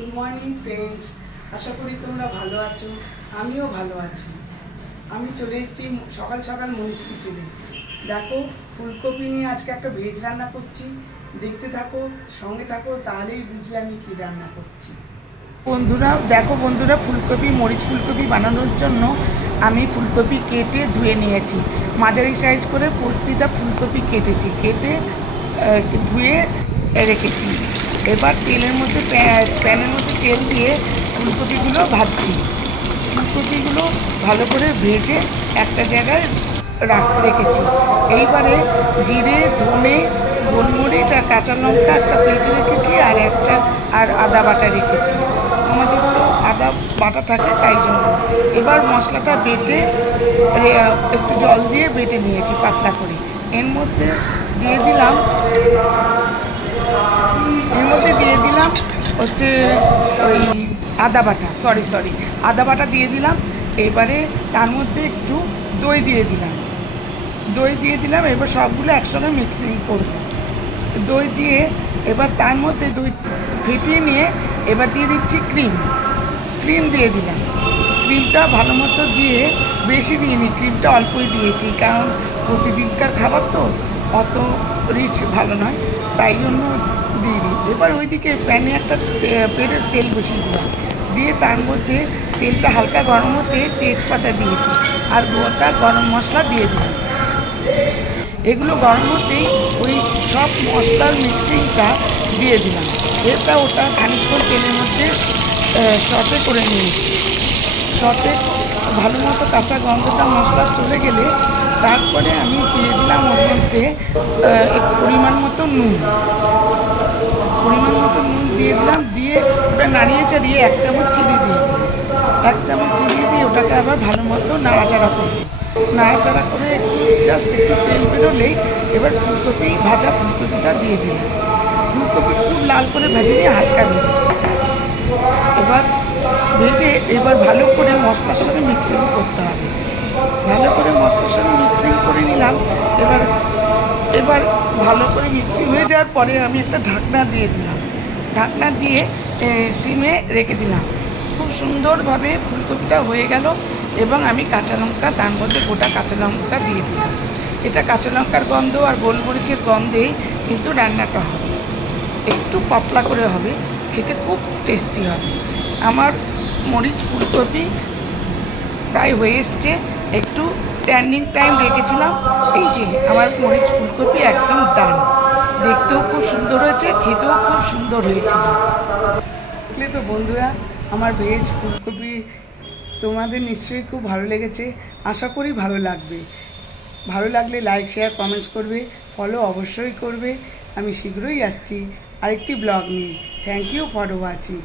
Good morning friends, আশা করি তোমরা ভালো আছো। আমিও ভালো আছি। আমি চলে এসেছি সকাল সকাল মনীষ কিচেনে। দেখো, ফুলকপি নিয়ে আজকে একটা ভেজ রান্না করছি। দেখতে থাকো, সঙ্গে থাকো, তাহলেই বুঝবে আমি কী রান্না করছি। বন্ধুরা, ফুলকপি মরিচ ফুলকপি বানানোর জন্য আমি ফুলকপি কেটে ধুয়ে নিয়েছি। মাঝারি সাইজ করে প্রতিটা ফুলকপি কেটে ধুয়ে রেখেছি। এবার তেলের মধ্যে প্যানের মধ্যে তেল দিয়ে ফুলকপিগুলো ভাজছি। ফুলকপিগুলো ভালো করে ভেজে একটা জায়গায় রেখেছি। এইবারে জিরে, ধনে, গোলমরিচ আর কাঁচা লঙ্কা একটা প্লেটে রেখেছি, আর আদা বাটা রেখেছি। আমাদের তো আদা বাটা থাকে, তাই জন্য এবার মশলাটা বেটে একটু জল দিয়ে বেটে নিয়েছি পাতলা করে। এর মধ্যে দিয়ে দিলাম হচ্ছে ওই আদা বাটা দিয়ে দিলাম। এবারে তার মধ্যে একটু দই দিয়ে দিলাম। এবার সবগুলো একসঙ্গে মিক্সিং করব। দই দিয়ে এবার তার মধ্যে দই ফেটিয়ে নিয়ে এবার দিয়ে দিচ্ছি ক্রিম দিয়ে দিলাম। ক্রিমটা ভালো মতো দিয়ে, বেশি দিইনি, ক্রিমটা অল্পই দিয়েছি, কারণ প্রতিদিনকার খাবার তো অত রিচ ভালো নয়, তাই জন্য দিইনি। এবার ওইদিকে প্যানে একটা পেটের তেল বসিয়ে দিলাম, দিয়ে তার মধ্যে তেলটা হালকা গরম হতে তেজপাতা দিয়েছি আর গোটা গরম মশলা দিয়ে দিলাম। এগুলো গরম হতেই ওই সব মশলার মিক্সিংটা দিয়ে দিলাম। ওটা খানিকক্ষণ তেলের মধ্যে সটে করে নিয়েছি। ভালো মতো কাঁচা গন্ধটা মশলা চলে গেলে তারপরে আমি দিয়ে দিলাম ওর মধ্যে পরিমাণ মতো নুন দিয়ে দিলাম। দিয়ে ওটা নাড়িয়ে চাড়িয়ে 1 চামচ চিনি দিয়ে দিলাম। 1 চামচ চিনি দিয়ে ওটাকে আবার ভালো মতো নাড়াচাড়া করে একটু তেল বেরোলেই এবার ভাজা ফুলকপিটা দিয়ে দিলাম। ফুলকপি খুব লাল করে ভেজেনি, হালকা ভেজেছি। এবার ভালো করে মশলার সঙ্গে মিক্সিং করতে হবে। ভালো করে মশলার সঙ্গে মিক্সিং করে নিলাম। এবার ভালো করে মিক্সিং হয়ে যাওয়ার পরে আমি একটা ঢাকনা দিয়ে দিলাম। ঢাকনা দিয়ে সিমে রেখে দিলাম। খুব সুন্দরভাবে ফুলকপিটা হয়ে গেল এবং আমি কাঁচা লঙ্কা তার মধ্যে গোটা কাঁচা লঙ্কা দিয়ে দিলাম। এটা কাঁচা লঙ্কার গন্ধ আর গোলমরিচের গন্ধেই কিন্তু রান্নাটা হবে। একটু পাতলা করে হবে, খেতে খুব টেস্টি হবে। আমার মরিচ ফুলকপি প্রায় হয়ে এসছে। একটু স্ট্যান্ডিং টাইম রেখেছিলাম। এই যে আমার মরিচ ফুলকপি একদম ডান। দেখতেও খুব সুন্দর হয়েছে, খেতেও খুব সুন্দর হয়েছিল। দেখলে তো বন্ধুরা, আমার ভেজ ফুলকপি তোমাদের নিশ্চয়ই খুব ভালো লেগেছে। আশা করি ভালো লাগবে। ভালো লাগলে লাইক, শেয়ার, কমেন্টস করবে, ফলো অবশ্যই করবে। আমি শীঘ্রই আসছি আরেকটি ব্লগ নিয়ে। Thank you for watching.